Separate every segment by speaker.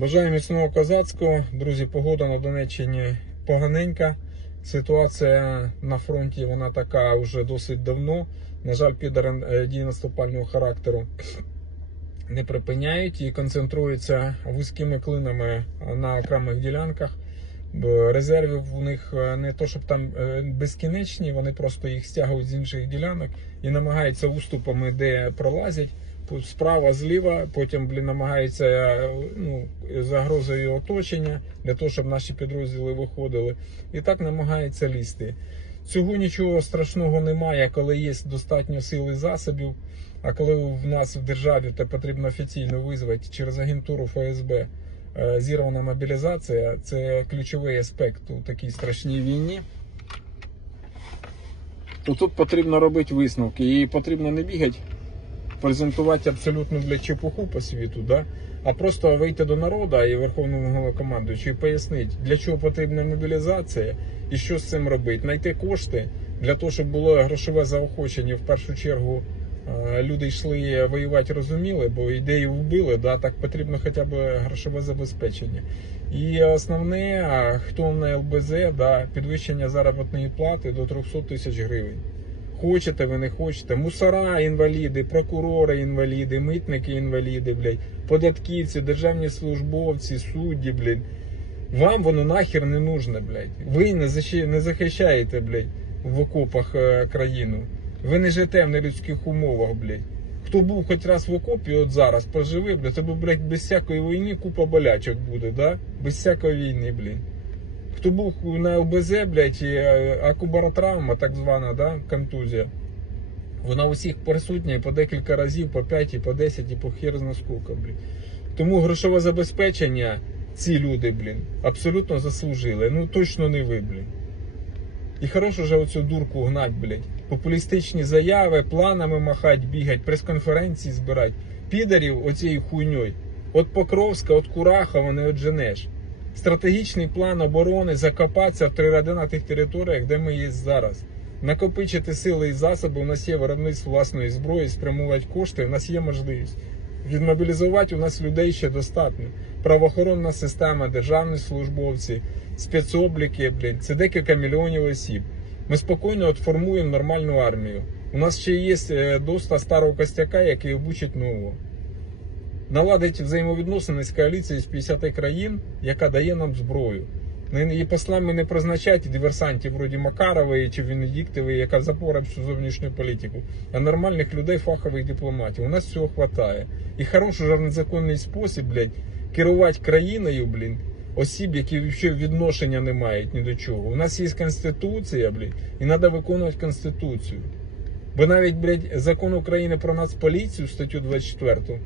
Speaker 1: Бажаю міцного козацького. Друзі, погода на Донеччині поганенька. Ситуація на фронті вона така вже досить давно. На жаль, піде е, дії наступального характеру не припиняють і концентруються вузькими клинами на окремих ділянках. Бо резервів у них е, не то, щоб там е, безкінечні, вони просто їх стягують з інших ділянок і намагаються уступами, де пролазять, справа, зліва, потім блін, намагаються е, ну, загрозою оточення для того, щоб наші підрозділи виходили. І так намагаються лізти. Цього нічого страшного немає, коли є достатньо сил і засобів. А коли в нас в державі те потрібно офіційно визвати через агентуру ФСБ е, зірвана мобілізація, це ключовий аспект у такій страшній війні. То тут потрібно робити висновки. І потрібно не бігати, презентувати абсолютно для чепуху по світу, да? а просто вийти до народу і Верховному головнокомандуючу і пояснити, для чого потрібна мобілізація і що з цим робити. Знайти кошти для того, щоб було грошове заохочення в першу чергу. е, Люди йшли воювати, розуміли, бо ідею вбили, да, так потрібно хоча б грошове забезпечення. І основне, хто на ЛБЗ, да, підвищення заробітної плати до 300 тисяч гривень. Хочете, ви не хочете. Мусора інваліди, прокурори інваліди, митники інваліди, блядь, податківці, державні службовці, судді, блядь. Вам воно нахер не нужно, блядь. Ви не, защи- не захищаєте, блядь, в окопах е, країну. Ви не живете в нелюдських умовах, блядь. Хто був хоч раз в окопі, от зараз проживи, блядь, тебе, блядь, без всякої війни купа болячок буде, да? Без всякої війни, блядь. Хто був на ЛБЗ, блядь, е, акубаротравма, так звана, да, контузія. Вона у всіх присутня по декілька разів, по 5, і по 10, і по зна скільки, блін. Тому грошове забезпечення ці люди, блін, абсолютно заслужили. Ну точно не ви, блін. І хорош уже оцю дурку гнать, блядь. Популістичні заяви, планами махать, бігать, прес-конференції збирать. Підарів оцією хуйньою. От Покровська, от Курахова не отженеш. Стратегічний план оборони закопатися в три ради на тих територіях, де ми є зараз. Накопичити сили і засоби. У нас є виробництво власної зброї, спрямувати кошти. У нас є можливість. Відмобілізувати у нас людей ще достатньо. Правоохоронна система, державні службовці, спецобліки, блін, це декілька мільйонів осіб. Ми спокійно от формуємо нормальну армію. У нас ще є е, доста старого костяка, який обучить нового. Наладить взаємовідносини з коаліцією з 50 країн, яка дає нам зброю. Її послами не призначають диверсантів вроді Макарової чи Венедіктової, яка запора всю зовнішню політику, а нормальних людей, фахових дипломатів. У нас цього вистачає. І хороший вже в незаконний спосіб, блядь, керувати країною, блін, осіб, які взагалі відношення не мають ні до чого. У нас є конституція, блядь, і треба виконувати конституцію. Бо навіть, блядь, закон України про нацполіцію, статтю 24,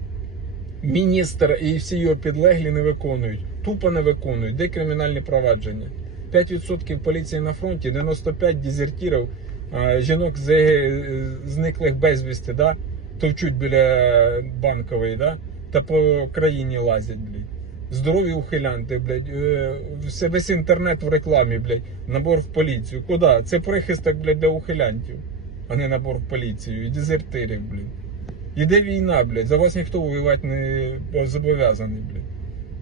Speaker 1: міністр і всі його підлеглі не виконують. Тупо не виконують. Де кримінальні провадження? 5% поліції на фронті, 95 дезертирів, а, жінок е, зниклих безвісти, да? товчуть біля банкової, да? та по країні лазять, блядь. Здорові ухилянти, блядь. е, Весь інтернет в рекламі, блядь. Набор в поліцію. Куди? Це прихисток, блядь, для ухилянтів, а не набор в поліцію. І дезертирів, блядь. Іде війна, блядь. За вас ніхто воювати не зобов'язаний, блядь.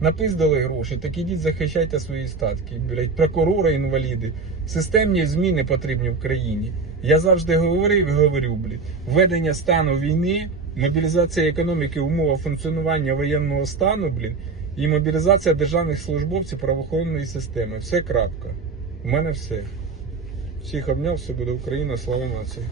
Speaker 1: Напиздали гроші, так ідіть захищайте свої статки, блядь. Прокурори, інваліди. Системні зміни потрібні в країні. Я завжди говорив і говорю, блядь. Введення стану війни, мобілізація економіки, умова функціонування воєнного стану, блін, і мобілізація державних службовців правоохоронної системи. Все крапка. У мене все. Всіх обняв, все буде Україна, слава нації.